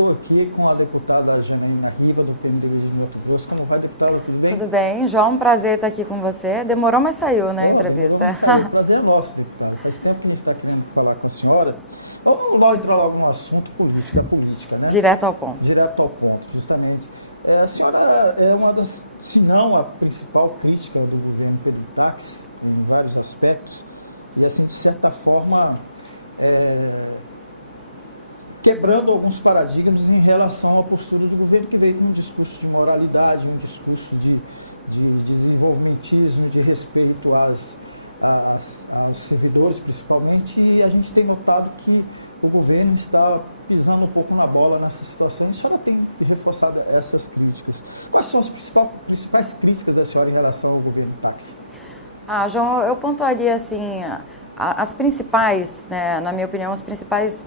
estou aqui com a deputada Janaína Riva, do PMDB de Mato Grosso. Como vai, deputada? Tudo bem? Tudo bem, João, prazer estar aqui com você. Demorou, mas saiu, né, a entrevista. O prazer é nosso, deputada. Faz tempo que a gente está querendo falar com a senhora. Então, vamos entrar logo no assunto política, né? Direto ao ponto. Direto ao ponto, justamente. A senhora é uma das, se não a principal crítica do governo Pedro Taques, em vários aspectos, e assim, de certa forma, quebrando alguns paradigmas em relação à postura do governo, que veio com um discurso de moralidade, um discurso de desenvolvimentismo, de respeito aos servidores, principalmente, e a gente tem notado que o governo está pisando um pouco na bola nessa situação. E a senhora tem reforçado essas críticas. Quais são as principais críticas da senhora em relação ao governo Taques? João, eu pontuaria assim, as principais, né, na minha opinião, os principais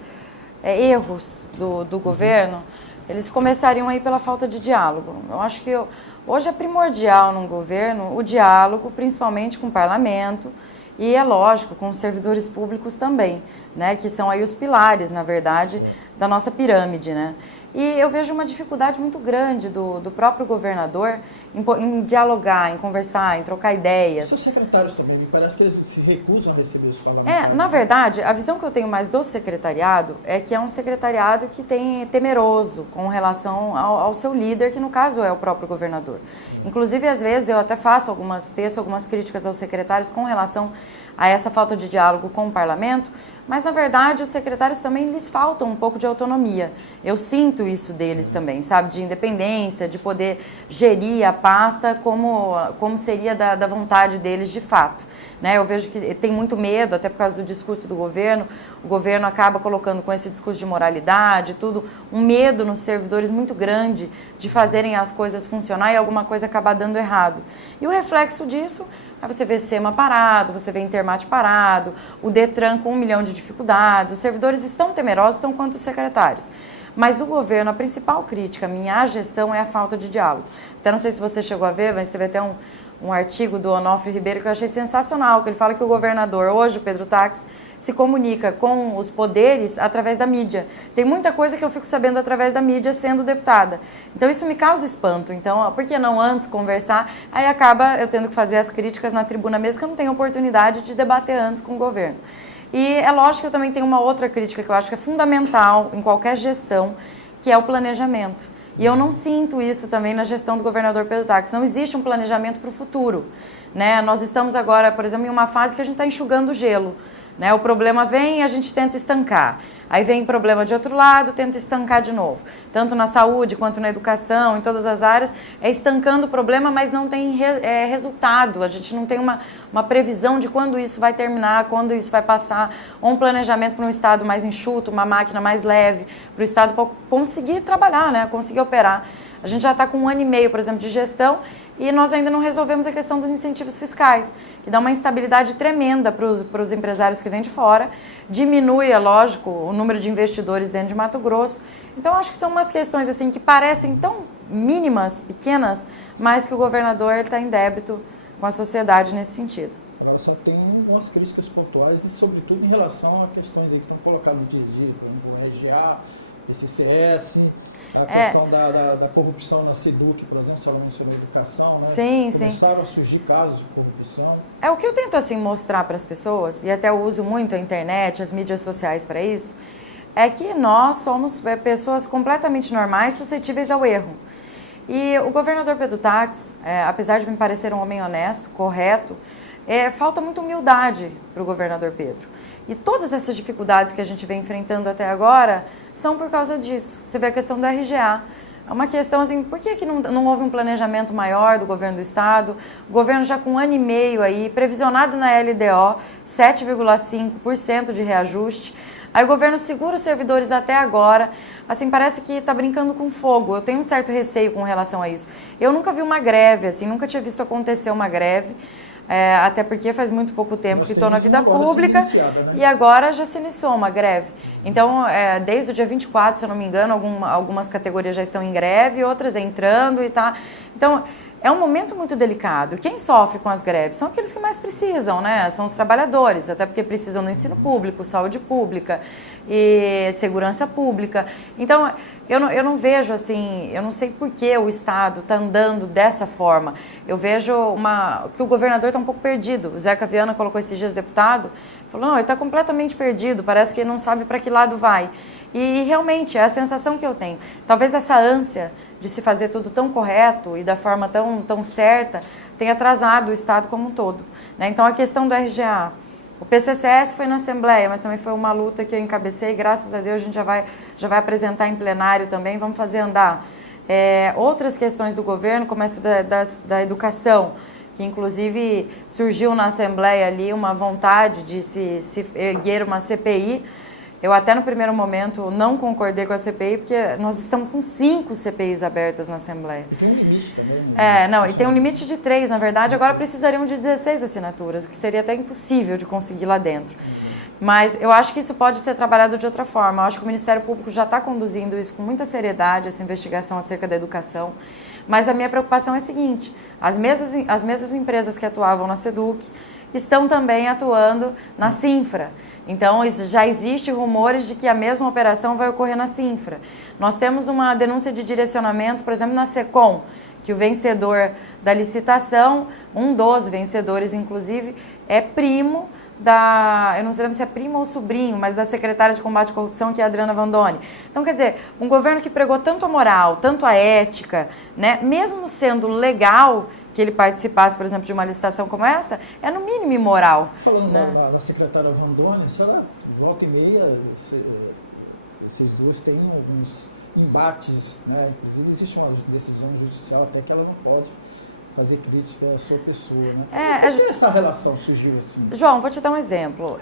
erros do governo, eles começariam aí pela falta de diálogo. Eu acho que hoje é primordial num governo o diálogo, principalmente com o parlamento, e é lógico, com os servidores públicos também, né, que são aí os pilares, na verdade, da nossa pirâmide, né? E eu vejo uma dificuldade muito grande do próprio governador em dialogar, em conversar, em trocar ideias. Seus secretários também, me parece que eles se recusam a receber os parlamentares. Na verdade, a visão que eu tenho mais do secretariado é que é um secretariado que tem temeroso com relação ao seu líder, que no caso é o próprio governador. Inclusive, às vezes, eu até teço algumas críticas aos secretários com relação a essa falta de diálogo com o parlamento, mas, na verdade, os secretários também lhes faltam um pouco de autonomia. Eu sinto isso deles também, sabe? De independência, de poder gerir a pasta como seria da vontade deles de fato. Né? Eu vejo que tem muito medo, até por causa do discurso do governo. O governo acaba colocando com esse discurso de moralidade, tudo, um medo nos servidores muito grande de fazerem as coisas funcionar e alguma coisa acabar dando errado. E o reflexo disso, aí você vê SEMA parado, você vê Intermate parado, o Detran com 1 milhão de dificuldades, os servidores estão temerosos, tão quanto os secretários. Mas o governo, a principal crítica minha à gestão é a falta de diálogo. Até não sei se você chegou a ver, mas teve até um artigo do Onofre Ribeiro que eu achei sensacional, que ele fala que o governador, hoje o Pedro Taques, se comunica com os poderes através da mídia. Tem muita coisa que eu fico sabendo através da mídia sendo deputada. Então isso me causa espanto. Então, por que não antes conversar? Aí acaba eu tendo que fazer as críticas na tribuna mesmo, que eu não tenho oportunidade de debater antes com o governo. E é lógico que eu também tenho uma outra crítica que eu acho que é fundamental em qualquer gestão, que é o planejamento. E eu não sinto isso também na gestão do governador Pedro Taques. Não existe um planejamento para o futuro. Né? Nós estamos agora, por exemplo, em uma fase que a gente está enxugando o gelo. Né? O problema vem e a gente tenta estancar. Aí vem problema de outro lado, tenta estancar de novo. Tanto na saúde quanto na educação, em todas as áreas, é estancando o problema, mas não tem resultado. A gente não tem uma previsão de quando isso vai terminar, quando isso vai passar, ou um planejamento para um Estado mais enxuto, uma máquina mais leve, para o Estado conseguir trabalhar, né? Conseguir operar. A gente já está com 1 ano e meio, por exemplo, de gestão e nós ainda não resolvemos a questão dos incentivos fiscais, que dá uma instabilidade tremenda para os empresários que vêm de fora, diminui, é lógico, o número de investidores dentro de Mato Grosso. Então, acho que são umas questões assim que parecem tão mínimas, pequenas, mas que o governador está em débito com a sociedade nesse sentido. Ela só tem algumas críticas pontuais e, sobretudo, em relação a questões aí que estão colocadas no dia a dia, como o RGA, ICCS, a questão da corrupção na SEDUC, por exemplo, se ela mencionou educação, né? Sim, Começaram a surgir casos de corrupção. É o que eu tento assim mostrar para as pessoas, e até eu uso muito a internet, as mídias sociais para isso, é que nós somos pessoas completamente normais, suscetíveis ao erro. E o governador Pedro Taques, apesar de me parecer um homem honesto, correto, falta muita humildade para o governador Pedro. E todas essas dificuldades que a gente vem enfrentando até agora são por causa disso. Você vê a questão do RGA. É uma questão assim, por que não houve um planejamento maior do governo do Estado? O governo já com 1 ano e meio aí, previsionado na LDO, 7,5% de reajuste. Aí o governo segura os servidores até agora. Assim, parece que está brincando com fogo. Eu tenho um certo receio com relação a isso. Eu nunca vi uma greve, assim, nunca tinha visto acontecer uma greve. Até porque faz muito pouco tempo que estou na vida pública, né? E agora já se iniciou uma greve. Então, desde o dia 24, se eu não me engano, algumas categorias já estão em greve, outras entrando e tá. Então, é um momento muito delicado. Quem sofre com as greves são aqueles que mais precisam, né? São os trabalhadores, até porque precisam do ensino público, saúde pública e segurança pública. Então, eu não vejo assim, eu não sei por que o Estado está andando dessa forma. Eu vejo que o governador está um pouco perdido. O Zeca Viana colocou esses dias deputado, falou, não, ele está completamente perdido, parece que ele não sabe para que lado vai. E realmente, é a sensação que eu tenho. Talvez essa ânsia de se fazer tudo tão correto e da forma tão certa tenha atrasado o Estado como um todo, né? Então, a questão do RGA. O PCCS foi na Assembleia, mas também foi uma luta que eu encabecei e, graças a Deus, a gente já vai apresentar em plenário também, vamos fazer andar. Outras questões do governo, como essa da educação, que inclusive surgiu na Assembleia ali uma vontade de se erguer uma CPI. Eu até no primeiro momento não concordei com a CPI, porque nós estamos com 5 CPIs abertas na Assembleia. E tem um limite também, né? E tem um limite de 3, na verdade, agora precisariam de 16 assinaturas, o que seria até impossível de conseguir lá dentro. Mas eu acho que isso pode ser trabalhado de outra forma. Eu acho que o Ministério Público já está conduzindo isso com muita seriedade, essa investigação acerca da educação. Mas a minha preocupação é a seguinte, as mesmas empresas que atuavam na SEDUC estão também atuando na Sinfra. Então, já existe rumores de que a mesma operação vai ocorrer na Sinfra. Nós temos uma denúncia de direcionamento, por exemplo, na SECOM, que o vencedor da licitação, um dos vencedores, inclusive, é primo eu não sei se é primo ou sobrinho, mas da secretária de combate à corrupção, que é a Adriana Vandoni. Então, quer dizer, um governo que pregou tanto a moral, tanto a ética, né, mesmo sendo legal que ele participasse, por exemplo, de uma licitação como essa, é no mínimo imoral. Falando né? na secretária Vandoni, será volta e meia, esses dois têm alguns embates, né? Inclusive existe uma decisão judicial até que ela não pode fazer crítica à sua pessoa, né? Por que essa relação surgiu assim? João, vou te dar um exemplo.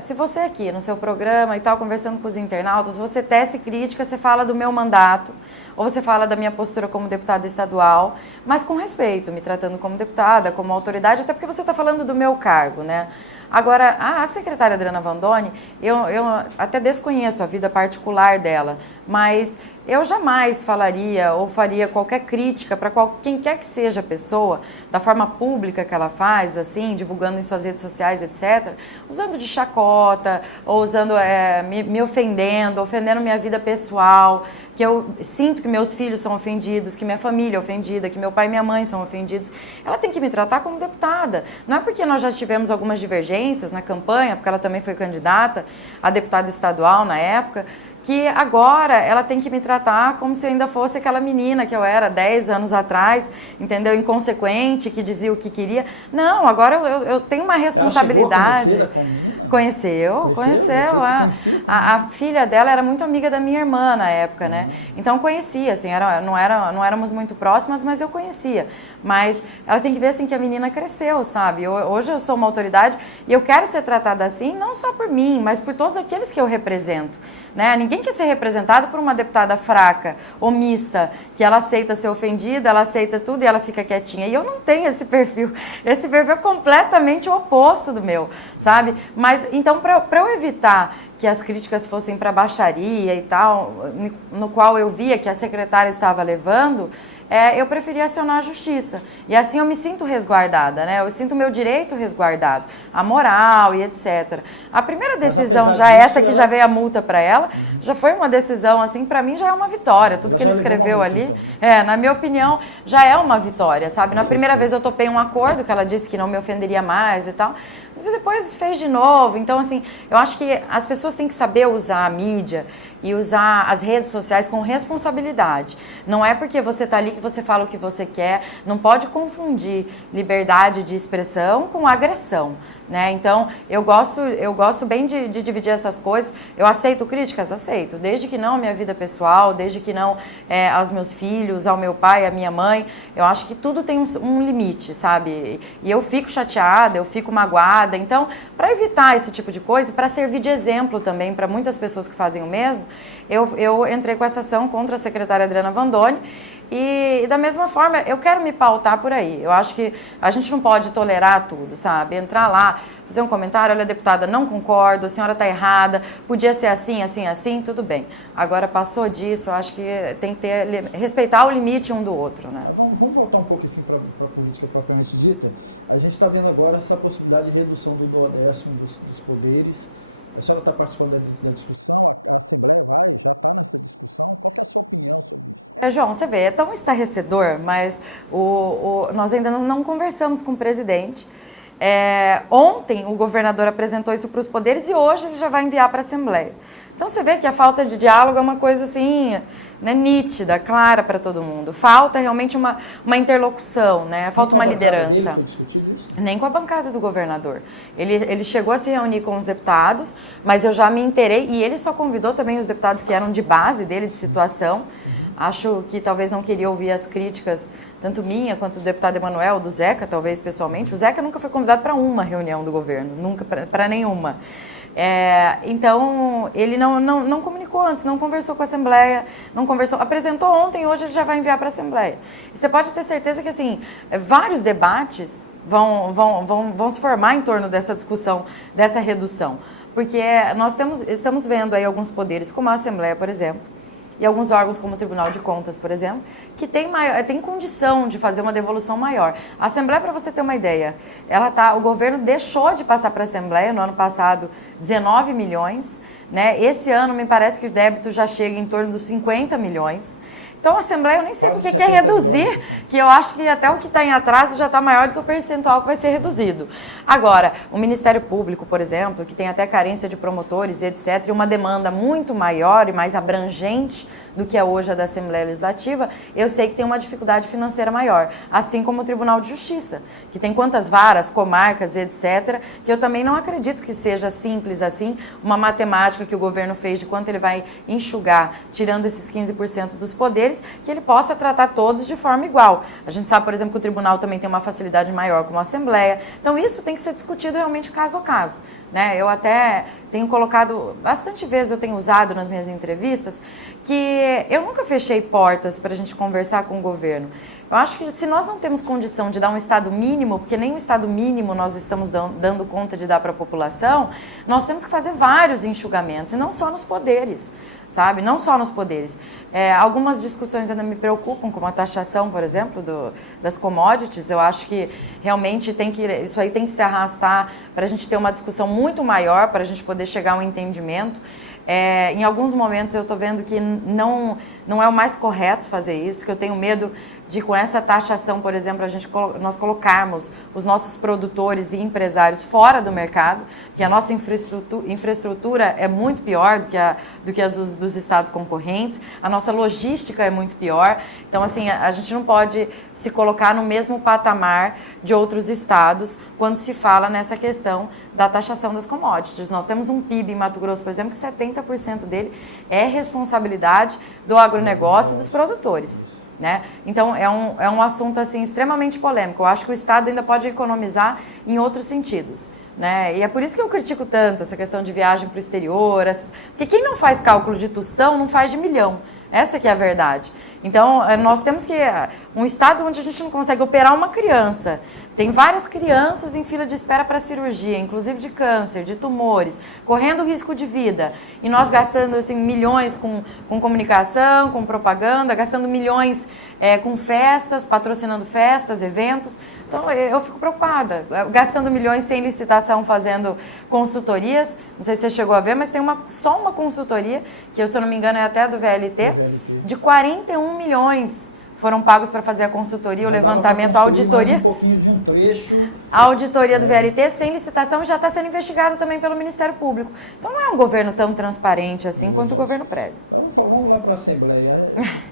Se você aqui no seu programa e tal, conversando com os internautas, você tece crítica, você fala do meu mandato, ou você fala da minha postura como deputada estadual, mas com respeito, me tratando como deputada, como autoridade, até porque você está falando do meu cargo, né? Agora, a secretária Adriana Vandoni, eu até desconheço a vida particular dela, mas eu jamais falaria ou faria qualquer crítica para quem quer que seja a pessoa, da forma pública que ela faz, assim, divulgando em suas redes sociais, etc., usando de chacota, ou usando, me ofendendo minha vida pessoal, que eu sinto que meus filhos são ofendidos, que minha família é ofendida, que meu pai e minha mãe são ofendidos. Ela tem que me tratar como deputada. Não é porque nós já tivemos algumas divergências na campanha, porque ela também foi candidata a deputada estadual na época, que agora ela tem que me tratar como se eu ainda fosse aquela menina que eu era 10 anos atrás, entendeu? Inconsequente, que dizia o que queria. Não, agora eu tenho uma responsabilidade. Ela chegou a conhecer Conheceu. A filha dela era muito amiga da minha irmã na época, né? Então conhecia, assim, não éramos muito próximas, mas eu conhecia. Mas ela tem que ver, assim, que a menina cresceu, sabe? Hoje eu sou uma autoridade e eu quero ser tratada assim, não só por mim, mas por todos aqueles que eu represento, né? Ninguém quer ser representado por uma deputada fraca, omissa, que ela aceita ser ofendida, ela aceita tudo e ela fica quietinha. E eu não tenho esse perfil. Esse perfil é completamente o oposto do meu, sabe? Mas, então, para eu evitar que as críticas fossem para baixaria e tal, no qual eu via que a secretária estava levando, eu preferi acionar a justiça. E assim eu me sinto resguardada, né? Eu sinto o meu direito resguardado, a moral e etc. A primeira decisão, já essa que já veio a multa para ela, já foi uma decisão, assim, para mim já é uma vitória. Tudo que ele escreveu ali, na minha opinião, já é uma vitória, sabe? Na primeira vez eu topei um acordo, que ela disse que não me ofenderia mais e tal, mas depois fez de novo. Então, assim, eu acho que as pessoas têm que saber usar a mídia e usar as redes sociais com responsabilidade. Não é porque você está ali que você fala o que você quer, não pode confundir liberdade de expressão com agressão, né? Então, eu gosto bem de dividir essas coisas. Eu aceito críticas? Aceito, desde que não a minha vida pessoal, desde que não aos meus filhos, ao meu pai, à minha mãe. Eu acho que tudo tem um limite, sabe? E eu fico chateada, eu fico magoada. Então, para evitar esse tipo de coisa, para servir de exemplo também para muitas pessoas que fazem o mesmo, eu entrei com essa ação contra a secretária Adriana Vandoni E da mesma forma, eu quero me pautar por aí. Eu acho que a gente não pode tolerar tudo, sabe? Entrar lá, fazer um comentário, olha, deputada, não concordo, a senhora está errada, podia ser assim, assim, assim, tudo bem. Agora, passou disso, eu acho que tem que respeitar o limite um do outro, né? Vamos voltar um pouco assim, para a política propriamente dita. A gente está vendo agora essa possibilidade de redução do duodécimo dos poderes. A senhora está participando da discussão? João, você vê, é tão estarrecedor, mas nós ainda não conversamos com o presidente. Ontem o governador apresentou isso para os poderes e hoje ele já vai enviar para a Assembleia. Então você vê que a falta de diálogo é uma coisa assim, né, nítida, clara para todo mundo. Falta realmente uma interlocução, né? Falta uma liderança. Foi discutido isso? Nem com a bancada do governador. Ele chegou a se reunir com os deputados, mas eu já me inteirei, e ele só convidou também os deputados que eram de base dele, de situação. Acho que talvez não queria ouvir as críticas, tanto minha quanto do deputado Emanuel, do Zeca, talvez pessoalmente. O Zeca nunca foi convidado para uma reunião do governo, nunca para nenhuma. Então, ele não comunicou antes, não conversou com a Assembleia, não conversou, apresentou ontem, hoje ele já vai enviar para a Assembleia. E você pode ter certeza que, assim, vários debates vão se formar em torno dessa discussão, dessa redução. Porque nós estamos vendo aí alguns poderes, como a Assembleia, por exemplo, e alguns órgãos, como o Tribunal de Contas, por exemplo, que tem condição de fazer uma devolução maior. A Assembleia, para você ter uma ideia, o governo deixou de passar para a Assembleia, no ano passado, 19 milhões. Né? Esse ano, me parece que o débito já chega em torno dos 50 milhões. Então, a Assembleia, eu nem sei por que quer reduzir, que eu acho que até o que está em atraso já está maior do que o percentual que vai ser reduzido. Agora, o Ministério Público, por exemplo, que tem até carência de promotores e etc., e uma demanda muito maior e mais abrangente do que é hoje a da Assembleia Legislativa, eu sei que tem uma dificuldade financeira maior. Assim como o Tribunal de Justiça, que tem quantas varas, comarcas, etc., que eu também não acredito que seja simples assim, uma matemática que o governo fez de quanto ele vai enxugar, tirando esses 15% dos poderes, que ele possa tratar todos de forma igual. A gente sabe, por exemplo, que o tribunal também tem uma facilidade maior como a Assembleia. Então, isso tem que ser discutido realmente caso a caso. Né? Eu até tenho colocado, bastante vezes eu tenho usado nas minhas entrevistas, que eu nunca fechei portas para a gente conversar com o governo. Eu acho que se nós não temos condição de dar um estado mínimo, porque nem um estado mínimo nós estamos dando conta de dar para a população, nós temos que fazer vários enxugamentos, e não só nos poderes, sabe? Não só nos poderes. Algumas discussões ainda me preocupam, como a taxação, por exemplo, das commodities. Eu acho que realmente isso aí tem que se arrastar para a gente ter uma discussão muito maior, para a gente poder chegar a um entendimento. Em alguns momentos eu estou vendo que não é o mais correto fazer isso, que eu tenho medo de, com essa taxação, por exemplo, nós colocarmos os nossos produtores e empresários fora do mercado, que a nossa infraestrutura é muito pior do que as dos estados concorrentes, a nossa logística é muito pior. Então, assim, a gente não pode se colocar no mesmo patamar de outros estados quando se fala nessa questão da taxação das commodities. Nós temos um PIB em Mato Grosso, por exemplo, que 70% dele é responsabilidade do agronegócio e dos produtores. Né? Então, é um assunto assim, extremamente polêmico. Eu acho que o Estado ainda pode economizar em outros sentidos. Né? E é por isso que eu critico tanto essa questão de viagem para o exterior, porque quem não faz cálculo de tostão não faz de milhão. Essa que é a verdade. Então, nós temos que... Um estado onde a gente não consegue operar uma criança. Tem várias crianças em fila de espera para cirurgia, inclusive de câncer, de tumores, correndo risco de vida. E nós gastando assim, milhões com comunicação, com propaganda, gastando milhões com festas, patrocinando festas, eventos. Então, eu fico preocupada. Gastando milhões sem licitação, fazendo consultorias. Não sei se você chegou a ver, mas tem só uma consultoria, que se eu não me engano é até do VLT, de 41 milhões foram pagos para fazer a consultoria, o levantamento, a auditoria. Um pouquinho de um trecho. A auditoria do VLT, sem licitação, já está sendo investigada também pelo Ministério Público. Então não é um governo tão transparente assim quanto o governo prévio. Então vamos lá para a Assembleia.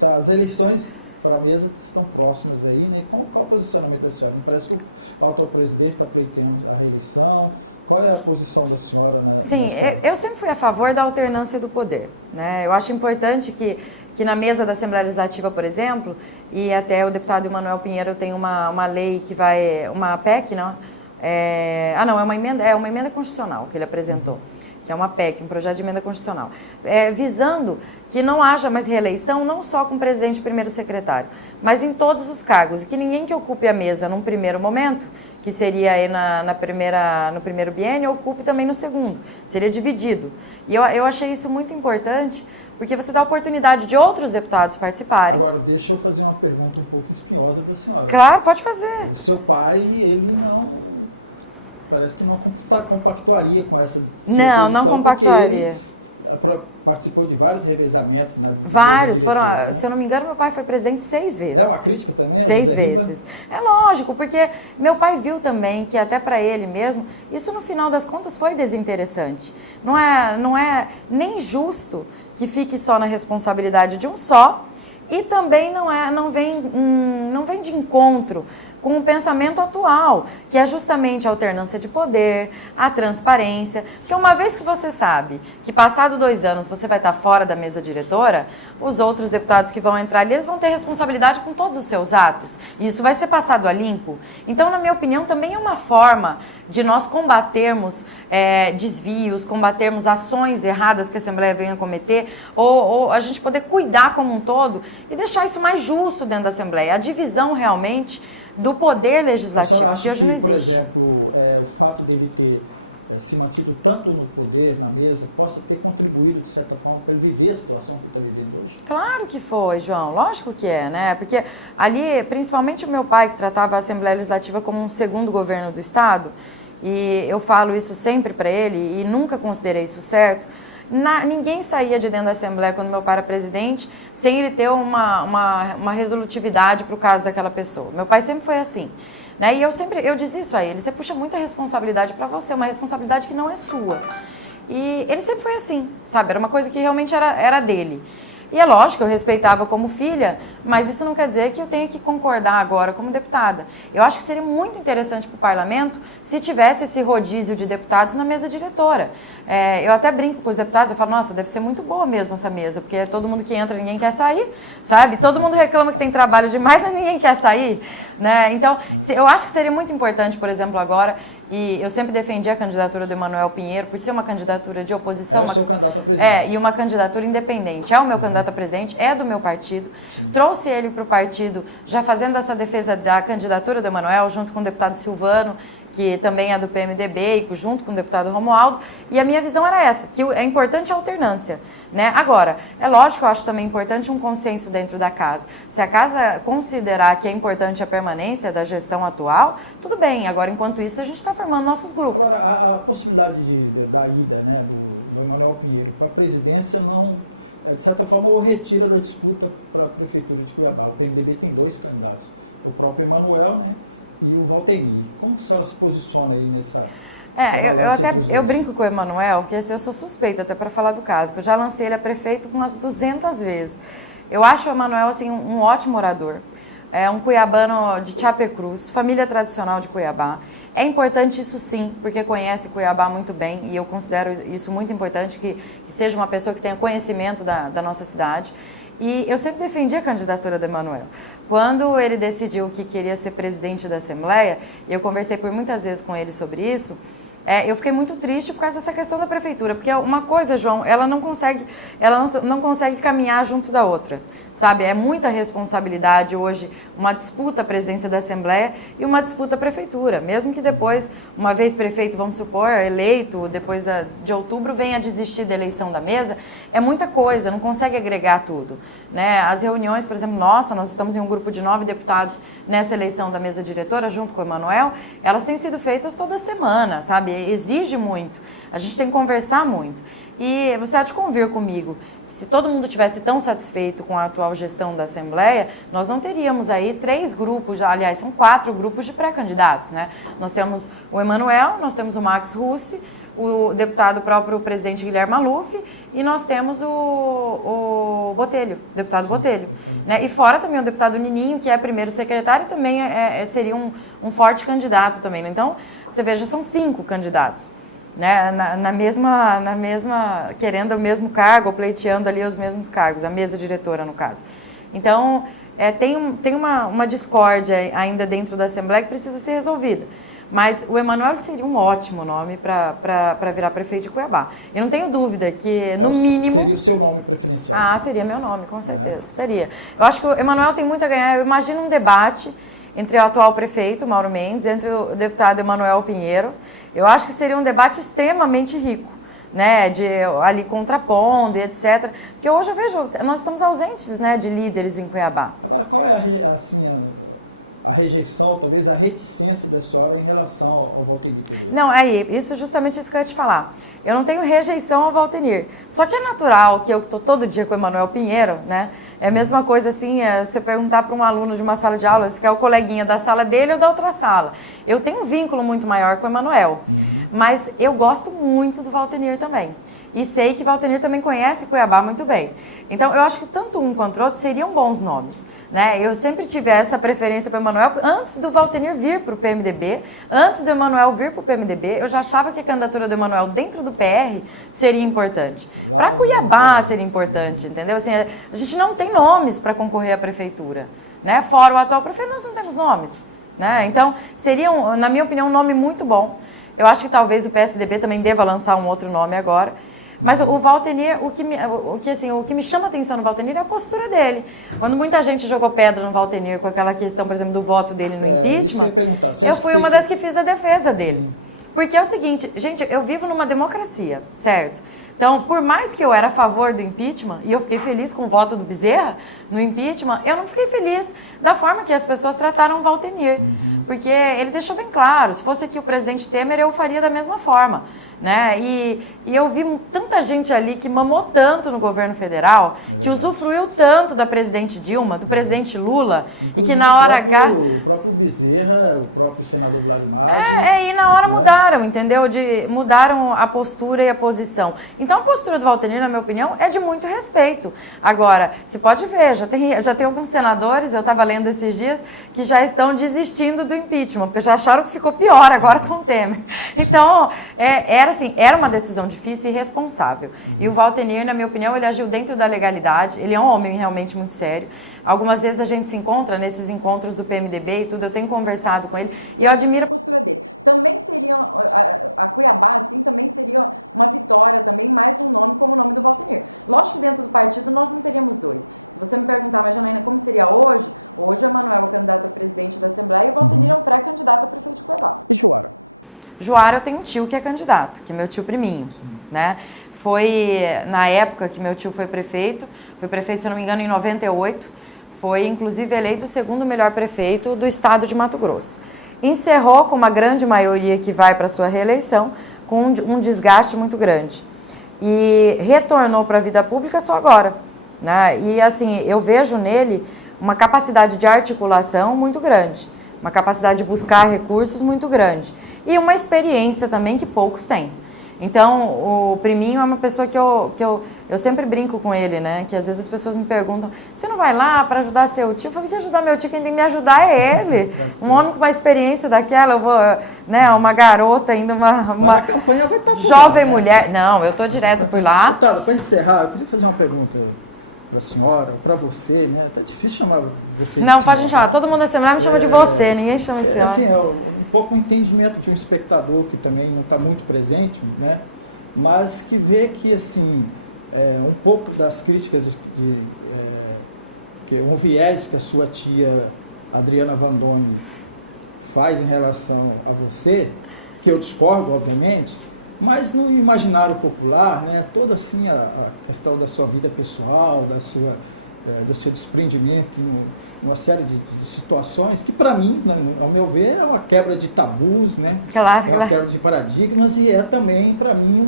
Tá, as eleições para a mesa estão próximas aí, né? Então qual é o posicionamento da senhora? Me parece que o atual presidente está pleiteando a reeleição. Qual é a posição da senhora? Né? Sim, eu sempre fui a favor da alternância do poder. Né? Eu acho importante que na mesa da Assembleia Legislativa, por exemplo, e até o deputado Emanuel Pinheiro tem uma lei que vai, uma PEC, não? Não, é uma emenda constitucional que ele apresentou, que é uma PEC, um projeto de emenda constitucional, visando que não haja mais reeleição, não só com o presidente e primeiro secretário, mas em todos os cargos, e que ninguém que ocupe a mesa num primeiro momento, que seria aí no primeiro biênio, ocupe também no segundo, seria dividido. E eu achei isso muito importante, porque você dá a oportunidade de outros deputados participarem. Agora, deixa eu fazer uma pergunta um pouco espinhosa para a senhora. Claro, pode fazer. O seu pai, ele não... Parece que não compactuaria com essa Não, não compactuaria. Ele participou de vários revezamentos. Vários, se eu não me engano, meu pai foi presidente 6 vezes. É uma crítica também? 6 vezes. É lógico, porque meu pai viu também que até para ele mesmo, isso no final das contas foi desinteressante. Não é nem justo que fique só na responsabilidade de um só, e também não vem de encontro com o pensamento atual, que é justamente a alternância de poder, a transparência, porque uma vez que você sabe que passado 2 anos você vai estar fora da mesa diretora, os outros deputados que vão entrar ali, eles vão ter responsabilidade com todos os seus atos, e isso vai ser passado a limpo. Então, na minha opinião, também é uma forma de nós combatermos desvios, combatermos ações erradas que a Assembleia venha a cometer, ou a gente poder cuidar como um todo e deixar isso mais justo dentro da Assembleia. A divisão realmente do poder legislativo, que hoje não existe. Por exemplo, o fato dele ter se mantido tanto no poder, na mesa, possa ter contribuído, de certa forma, para ele viver a situação que está vivendo hoje? Claro que foi, João. Lógico que é, né? Porque ali, principalmente o meu pai, que tratava a Assembleia Legislativa como um segundo governo do Estado, e eu falo isso sempre para ele, e nunca considerei isso certo, ninguém saía de dentro da Assembleia quando meu pai era presidente sem ele ter uma resolutividade para o caso daquela pessoa. Meu pai sempre foi assim, né? E eu dizia isso a ele, você puxa muita responsabilidade para você, uma responsabilidade que não é sua. E ele sempre foi assim, sabe? Era uma coisa que realmente era dele. E é lógico, eu respeitava como filha, mas isso não quer dizer que eu tenha que concordar agora como deputada. Eu acho que seria muito interessante para o parlamento se tivesse esse rodízio de deputados na mesa diretora. Eu até brinco com os deputados, eu falo, nossa, deve ser muito boa mesmo essa mesa, porque todo mundo que entra, ninguém quer sair, sabe? Todo mundo reclama que tem trabalho demais, mas ninguém quer sair, né? Então, eu acho que seria muito importante, por exemplo, agora, e eu sempre defendi a candidatura do Emanuel Pinheiro por ser uma candidatura de oposição. É o seu candidato a presidente. E uma candidatura independente. É o meu candidato a presidente, é do meu partido. Sim. Trouxe ele para o partido, já fazendo essa defesa da candidatura do Emanuel, junto com o deputado Silvano, que também é do PMDB, e junto com o deputado Romualdo, e a minha visão era essa, que é importante a alternância, né? Agora, é lógico que eu acho também importante um consenso dentro da casa. Se a casa considerar que é importante a permanência da gestão atual, tudo bem. Agora, enquanto isso, a gente está formando nossos grupos. Agora, a possibilidade da ida, né, do Emanuel Pinheiro para a presidência não, de certa forma, o retira da disputa para a Prefeitura de Cuiabá. O PMDB tem 2 candidatos, o próprio Emanuel, né, e o Valtemir. Como que a senhora se posiciona aí nessa... Eu brinco com o Emanuel, porque assim, eu sou suspeita até para falar do caso, que eu já lancei ele a prefeito umas 200 vezes. Eu acho o Emanuel assim, um ótimo orador. É um cuiabano de Chapecruz, família tradicional de Cuiabá. É importante isso sim, porque conhece Cuiabá muito bem, e eu considero isso muito importante, que seja uma pessoa que tenha conhecimento da nossa cidade. E eu sempre defendi a candidatura do Emanuel. Quando ele decidiu que queria ser presidente da Assembleia, eu conversei por muitas vezes com ele sobre isso, eu fiquei muito triste por causa dessa questão da prefeitura, porque uma coisa, João, ela não consegue caminhar junto da outra, sabe? É muita responsabilidade hoje, uma disputa à presidência da Assembleia e uma disputa à prefeitura, mesmo que depois, uma vez prefeito, vamos supor, eleito, depois de outubro, venha a desistir da eleição da mesa, é muita coisa, não consegue agregar tudo, né? As reuniões, por exemplo, nós estamos em um grupo de 9 deputados nessa eleição da mesa diretora, junto com o Emanuel, elas têm sido feitas toda semana, sabe? Exige muito, a gente tem que conversar muito. E você há de convir comigo, se todo mundo tivesse tão satisfeito com a atual gestão da Assembleia, nós não teríamos aí 3 grupos, aliás, são 4 grupos de pré-candidatos, né? Nós temos o Emanuel, nós temos o Max Russi, o deputado próprio presidente Guilherme Maluf, e nós temos o Botelho, deputado Botelho, né? E fora também o deputado Nininho, que é primeiro secretário, também seria um forte candidato também, né? Então, você veja, são 5 candidatos, né? Na mesma, querendo o mesmo cargo, ou pleiteando ali os mesmos cargos, a mesa diretora, no caso. Então, tem uma discórdia ainda dentro da Assembleia que precisa ser resolvida. Mas o Emanuel seria um ótimo nome para virar prefeito de Cuiabá. Eu não tenho dúvida que, no mínimo... Seria o seu nome preferencial? Ah, seria meu nome, com certeza. Seria. Eu acho que o Emanuel tem muito a ganhar. Eu imagino um debate entre o atual prefeito, Mauro Mendes, entre o deputado Emanuel Pinheiro. Eu acho que seria um debate extremamente rico, né, de ali contrapondo e etc. Porque hoje eu vejo, nós estamos ausentes, né, de líderes em Cuiabá. Agora, qual é a rejeição, talvez a reticência da senhora em relação ao Valtenir? Não, isso justamente isso que eu ia te falar. Eu não tenho rejeição ao Valtenir. Só que é natural que eu estou todo dia com o Emanuel Pinheiro, né? É a mesma coisa assim, você perguntar para um aluno de uma sala de aula se quer o coleguinha da sala dele ou da outra sala. Eu tenho um vínculo muito maior com o Emanuel. Mas eu gosto muito do Valtenir também. E sei que Valtenir também conhece Cuiabá muito bem. Então, eu acho que tanto um quanto o outro seriam bons nomes, né? Eu sempre tive essa preferência para o Emanuel. Antes do Valtenir vir para o PMDB, antes do Emanuel vir para o PMDB, eu já achava que a candidatura do Emanuel dentro do PR seria importante. Para Cuiabá seria importante, entendeu? Assim, a gente não tem nomes para concorrer à prefeitura, né? Fora o atual prefeito, nós não temos nomes, né? Então, seria, na minha opinião, um nome muito bom. Eu acho que talvez o PSDB também deva lançar um outro nome agora. Mas o Valtenir, o que me chama a atenção no Valtenir é a postura dele. Quando muita gente jogou pedra no Valtenir com aquela questão, por exemplo, do voto dele no impeachment, eu fui uma das que fiz a defesa dele. Porque é o seguinte, gente, eu vivo numa democracia, certo? Então, por mais que eu era a favor do impeachment, e eu fiquei feliz com o voto do Bezerra no impeachment, eu não fiquei feliz da forma que as pessoas trataram o Valtenir. Porque ele deixou bem claro, se fosse aqui o presidente Temer, eu faria da mesma forma, né? E eu vi tanta gente ali que mamou tanto no governo federal, que usufruiu tanto da presidente Dilma, do presidente Lula, e que na hora H... O próprio Bezerra, o próprio senador Vlário Maggi... E na hora mudaram, entendeu? Mudaram a postura e a posição. Então, a postura do Valtenir, na minha opinião, é de muito respeito. Agora, você pode ver, já tem alguns senadores, eu estava lendo esses dias, que já estão desistindo do impeachment, porque já acharam que ficou pior agora com o Temer. Então, era uma decisão difícil e irresponsável. E o Valtenir, na minha opinião, ele agiu dentro da legalidade, ele é um homem realmente muito sério. Algumas vezes a gente se encontra nesses encontros do PMDB e tudo, eu tenho conversado com ele, e eu admiro... Juara, eu tenho um tio que é candidato, que é meu tio priminho, né? Foi na época que meu tio foi prefeito, se eu não me engano, em 98, foi inclusive eleito o segundo melhor prefeito do estado de Mato Grosso. Encerrou com uma grande maioria que vai para sua reeleição, com um desgaste muito grande. E retornou para a vida pública só agora, né? E assim, eu vejo nele uma capacidade de articulação muito grande, uma capacidade de buscar recursos muito grande e uma experiência também que poucos têm. Então, o priminho é uma pessoa que eu sempre brinco com ele, né? Que às vezes as pessoas me perguntam, você não vai lá para ajudar seu tio? Eu falei que ajudar meu tio, quem tem que me ajudar é ele. Um homem com uma experiência daquela, eu vou, né? Uma garota ainda, uma campanha vai estar jovem mulher. Não, eu tô direto por lá. Deputada, para encerrar, eu queria fazer uma pergunta para a senhora, para você, né? Tá difícil chamar você. Não, pode me chamar. Todo mundo da Semana me chama de você, ninguém chama de senhora. Assim, um pouco o entendimento de um espectador que também não está muito presente, né? Mas que vê que, assim, um pouco das críticas que um viés que a sua tia Adriana Vandoni faz em relação a você, que eu discordo, obviamente, mas no imaginário popular, né, toda assim a questão da sua vida pessoal, do seu desprendimento em uma série de situações que, para mim, ao meu ver, é uma quebra de tabus, né? Claro, é uma quebra de paradigmas e é também, para mim,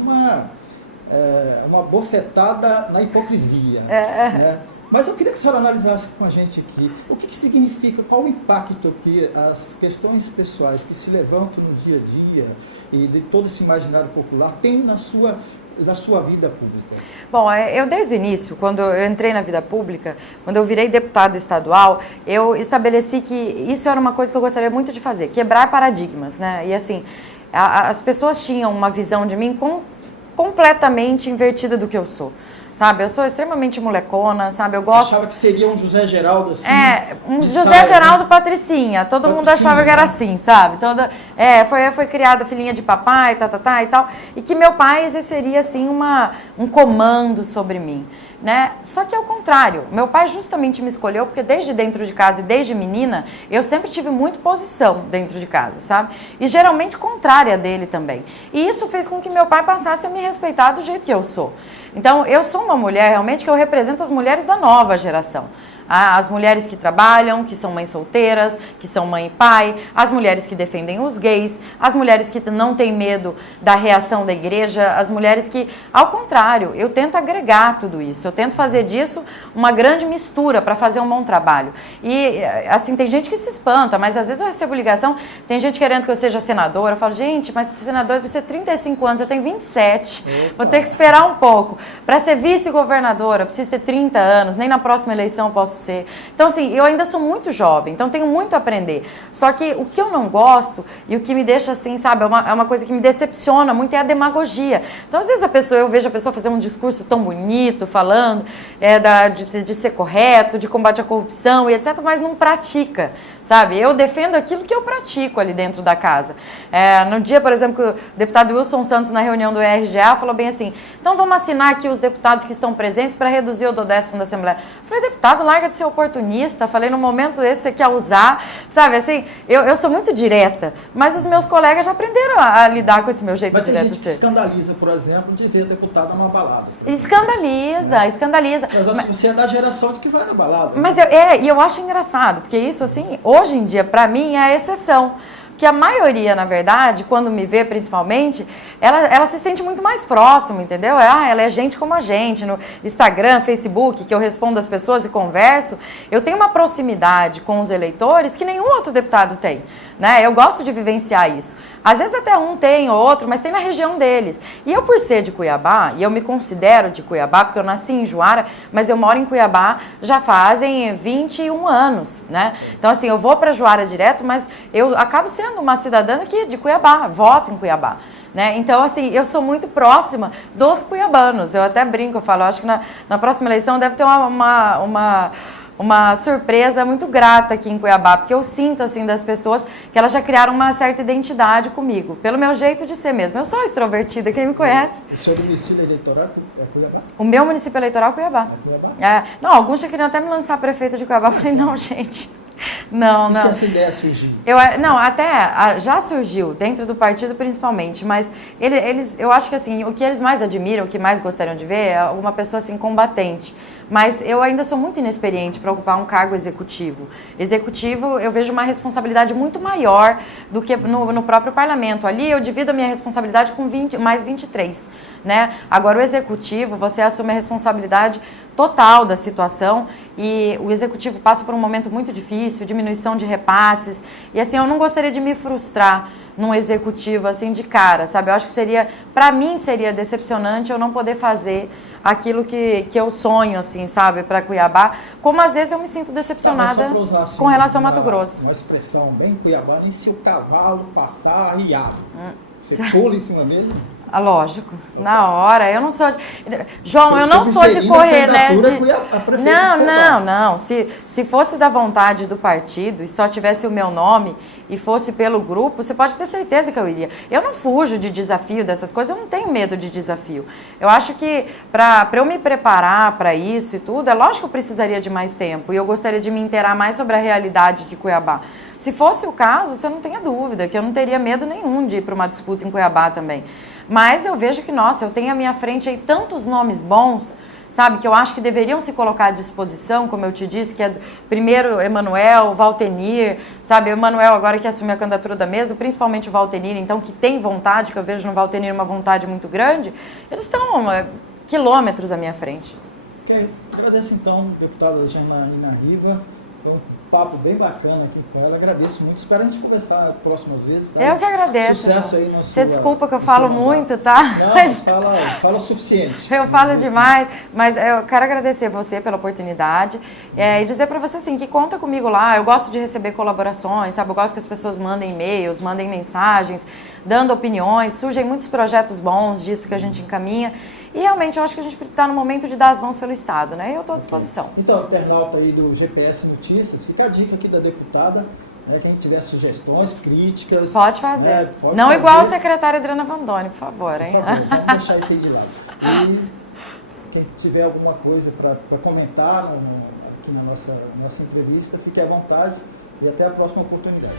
uma bofetada na hipocrisia. Né? Mas eu queria que a senhora analisasse com a gente aqui o que significa, qual o impacto que as questões pessoais que se levantam no dia a dia e de todo esse imaginário popular têm na sua vida pública. Bom, eu desde o início, quando eu entrei na vida pública, quando eu virei deputada estadual, eu estabeleci que isso era uma coisa que eu gostaria muito de fazer, quebrar paradigmas, né? E assim, as pessoas tinham uma visão de mim completamente invertida do que eu sou. sabe? Eu sou extremamente molecona, sabe? Eu gosto... Achava que seria um José Geraldo assim? Um de José saia, Geraldo né? Patricinha. Todo mundo achava que era assim, sabe? Foi criada filhinha de papai, e tal. E que meu pai exerceria, assim, um comando sobre mim. Né? Só que ao contrário, meu pai justamente me escolheu porque desde dentro de casa e desde menina, eu sempre tive muito posição dentro de casa, sabe? E geralmente contrária dele também. E isso fez com que meu pai passasse a me respeitar do jeito que eu sou. Então, eu sou uma mulher realmente que eu represento as mulheres da nova geração. As mulheres que trabalham, que são mães solteiras, que são mãe e pai, as mulheres que defendem os gays, as mulheres que não têm medo da reação da igreja, as mulheres que, ao contrário, eu tento agregar tudo isso, eu tento fazer disso uma grande mistura para fazer um bom trabalho. E, assim, tem gente que se espanta, mas às vezes eu recebo ligação, tem gente querendo que eu seja senadora, eu falo, gente, mas senadora precisa ter 35 anos, eu tenho 27, vou ter que esperar um pouco. Para ser vice-governadora, eu preciso ter 30 anos, nem na próxima eleição eu posso ser. Então, assim, eu ainda sou muito jovem, então tenho muito a aprender. Só que o que eu não gosto e o que me deixa assim, sabe, é uma coisa que me decepciona muito, é a demagogia. Então, às vezes eu vejo a pessoa fazer um discurso tão bonito, falando de ser correto, de combate à corrupção e etc., mas não pratica, sabe? Eu defendo aquilo que eu pratico ali dentro da casa. No dia, por exemplo, que o deputado Wilson Santos, na reunião do RGA, falou bem assim, então vamos assinar aqui os deputados que estão presentes para reduzir o 10º da Assembleia. Eu falei, deputado, larga de ser oportunista. Falei, no momento esse você quer usar, sabe, assim, eu sou muito direta, mas os meus colegas já aprenderam a lidar com esse meu jeito direto de ser. Mas tem gente que escandaliza, por exemplo, de ver deputado numa balada. Escandaliza. Mas você é da geração de que vai na balada. Mas e eu acho engraçado, porque isso, assim, hoje em dia, pra mim, é a exceção. Porque a maioria, na verdade, quando me vê principalmente, ela se sente muito mais próxima, entendeu? Ela é gente como a gente. No Instagram, Facebook, que eu respondo às pessoas e converso, eu tenho uma proximidade com os eleitores que nenhum outro deputado tem. Né? Eu gosto de vivenciar isso. Às vezes até um tem ou outro, mas tem na região deles. E eu, por ser de Cuiabá, e eu me considero de Cuiabá, porque eu nasci em Juara, mas eu moro em Cuiabá já fazem 21 anos, né? Então, assim, eu vou para Juara direto, mas eu acabo sendo uma cidadã aqui de Cuiabá, voto em Cuiabá. Né? Então, assim, eu sou muito próxima dos cuiabanos. Eu até brinco, eu falo, acho que na próxima eleição deve ter uma surpresa muito grata aqui em Cuiabá, porque eu sinto, assim, das pessoas que elas já criaram uma certa identidade comigo, pelo meu jeito de ser mesmo. Eu sou extrovertida, quem me conhece. O seu município eleitoral é Cuiabá? O meu município eleitoral é Cuiabá. É Cuiabá? Não, alguns já queriam até me lançar prefeita de Cuiabá. Eu falei, não, gente... Não. E se essa ideia surgir? Já surgiu, dentro do partido principalmente, mas eu acho que assim, o que eles mais admiram, o que mais gostariam de ver é uma pessoa assim combatente. Mas eu ainda sou muito inexperiente para ocupar um cargo executivo. Executivo, eu vejo uma responsabilidade muito maior do que no próprio parlamento. Ali eu divido a minha responsabilidade com mais 23. Né? Agora, o executivo, você assume a responsabilidade total da situação e o executivo passa por um momento muito difícil, diminuição de repasses. E assim, eu não gostaria de me frustrar num executivo assim de cara, sabe? Eu acho que para mim seria decepcionante eu não poder fazer aquilo que eu sonho, assim, sabe, para Cuiabá, como às vezes eu me sinto decepcionada usar, assim, com relação ao Mato Grosso. Uma expressão bem cuiabana, e se o cavalo passar arriado? Você pula em cima dele? Lógico, na hora. Eu não sou... João, eu não sou de correr, né? Não. Se fosse da vontade do partido e só tivesse o meu nome e fosse pelo grupo, você pode ter certeza que eu iria. Eu não fujo de desafio dessas coisas, eu não tenho medo de desafio. Eu acho que para eu me preparar para isso e tudo, é lógico que eu precisaria de mais tempo e eu gostaria de me inteirar mais sobre a realidade de Cuiabá. Se fosse o caso, você não tenha dúvida que eu não teria medo nenhum de ir para uma disputa em Cuiabá também. Mas eu vejo que, nossa, eu tenho à minha frente aí tantos nomes bons, sabe, que eu acho que deveriam se colocar à disposição, como eu te disse, que é primeiro Emanuel, Valtenir, sabe, o Emanuel agora que assumiu a candidatura da mesa, principalmente o Valtenir, então, que tem vontade, que eu vejo no Valtenir uma vontade muito grande, eles estão quilômetros à minha frente. Ok, agradeço então, deputada Janaína Riva, foi um papo bem bacana aqui com ela, agradeço muito, espero a gente conversar próximas vezes, tá? Eu que agradeço. Sucesso aí na Você desculpa que eu falo muito, tá? Não, fala o suficiente. Eu falo demais, mas eu quero agradecer você pela oportunidade e dizer para você assim, que conta comigo lá, eu gosto de receber colaborações, sabe? Eu gosto que as pessoas mandem e-mails, mandem mensagens, dando opiniões, surgem muitos projetos bons disso que a gente encaminha. E realmente eu acho que a gente está no momento de dar as mãos pelo Estado, né? E eu estou à disposição. Então, internauta aí do GPS Notícias, fica a dica aqui da deputada, né? Quem tiver sugestões, críticas... Pode fazer. Né? Pode não fazer. Igual a secretária Adriana Vandoni, por favor, hein? Por favor, vamos deixar isso aí de lado. E quem tiver alguma coisa para comentar aqui na nossa entrevista, fique à vontade e até a próxima oportunidade.